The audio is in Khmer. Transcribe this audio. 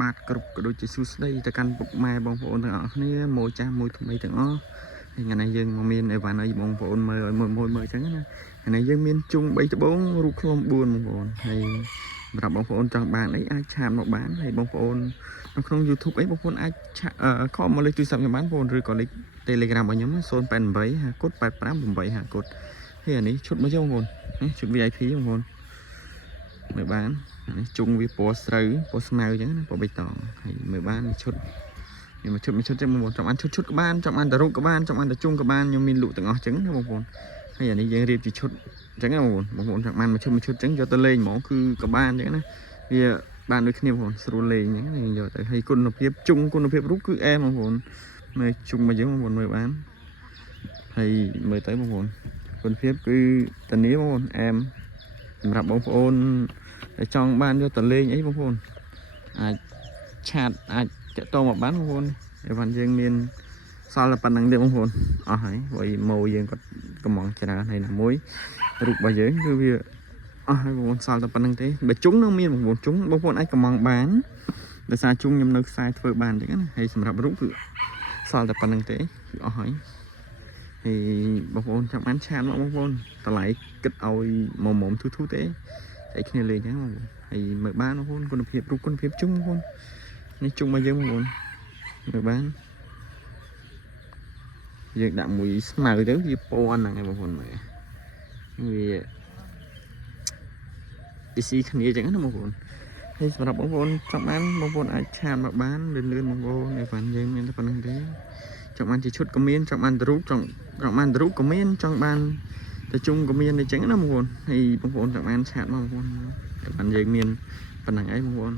បាទគ្រប់ក៏ដូចជាសួស្តីទៅកាន់ពុកម៉ែបងប្អូនទាំងអស់គ្នាមួយចាស់មួយថ្មីទាំងអស់ហើយថ្ងៃនេះយើងមកមានអីវ៉ាន់អីបងប្អូនមើលឲ្យមើលអញ្ចឹងណាថ្ងៃនេះយើងមានជុង3ត្បូងរូបខ្លំ4បងប្អូនហើយសម្រាប់បងប្អូនចង់បានអីអាចឆាតមកបានហើយបងប្អូននៅក្នុង YouTube អីបងប្អូនអាចខមមកលេខទូរស័ព្ទខ្ញុំបានបងប្អូនឬក៏លេខ Telegram របស់ខ្ញុំ088 50 85 8 50ហើយអានេះឈុតមកចឹងបងប្អូននេះឈុត VIP បងប្អូនមើលបាននេះជុងវាពណ៌ស្រូវពណ៌ស្មៅអញ្ចឹងណាពណ៌បៃតងហើយមើលបានឈុតវាមួយឈុតចឹងបងប្អូនចង់បានឈុតក៏បានចង់បានតែរូបក៏បានចង់បានតែជុងក៏បានខ្ញុំមានលក់ទាំងអស់អញ្ចឹងណាបងប្អូនហើយអានេះយើងរៀបជាឈុតអញ្ចឹងណាបងប្អូនចង់បានមួយឈុតអញ្ចឹងយកទៅលេងហ្មងគឺក៏បានអញ្ចឹងណាវាបានដូចគ្នាបងប្អូនស្រួលលេងអញ្ចឹងណាយើងយកទៅហើយគុណភាពជុងគុណភាពរូបគឺអែមបងប្អូនមើលជុងមកអញ្ចឹងបងប្អូនមើលបានហើយមើលទៅបងប្អូនគុណភាពគឺតានេះបងប្អូនអែមសម្រាប់បងប្អូនតែចង់បានយកទៅលេងអីបងប្អូនអាចឆាតអាចតាក់ទងមកបានបងប្អូនអីវ៉ាន់យើងមានសល់តែប៉ុណ្្នឹងទេបងប្អូនអស់ហើយព្រោះម៉ូយើងគាត់កំងច្រើនហើយណាមួយរូបរបស់យើងគឺវាអស់ហើយបងប្អូនសល់តែប៉ុណ្្នឹងទេបើជុងនៅមានបងប្អូនជុងបងប្អូនអាចកំងបានដោយសារជុងខ្ញុំនៅខ្សែធ្វើបានអញ្ចឹងណាហើយសម្រាប់រូបគឺសល់តែប៉ុណ្្នឹងទេគឺអស់ហើយហើយបងប្អូនចង់បានឆាតមកបងប្អូនតម្លៃគិតឲ្យមុំធូទេតែគ្នាលេងអញ្ចឹងបងប្អូនហើយមើលបានបងប្អូនគុណភាពរូបគុណភាពជុំបងប្អូននេះជុំមកយើងបងប្អូនមើលបានយើងដាក់មួយស្មៅទៅវាពណ៌ហ្នឹងឯងបងប្អូនមើលវាស៊ីគ្នាអញ្ចឹងណាបងប្អូនហើយសម្រាប់បងប្អូនចង់បានបងប្អូនអាចឆាតមកបានលឿនបងប្អូនឯវ៉ាន់យើងមានតែប៉ុណ្្នឹងទេចង់បានជាឈុតក៏មានចង់បានរូបចង់បានរូបក៏មានចង់បានតែជុំក៏មានអញ្ចឹងណាបងប្អូនហើយបងប្អូនចង់បានឆាតមកបងប្អូនតែបានយើងមានប៉ុណ្្នឹងឯងបងប្អូន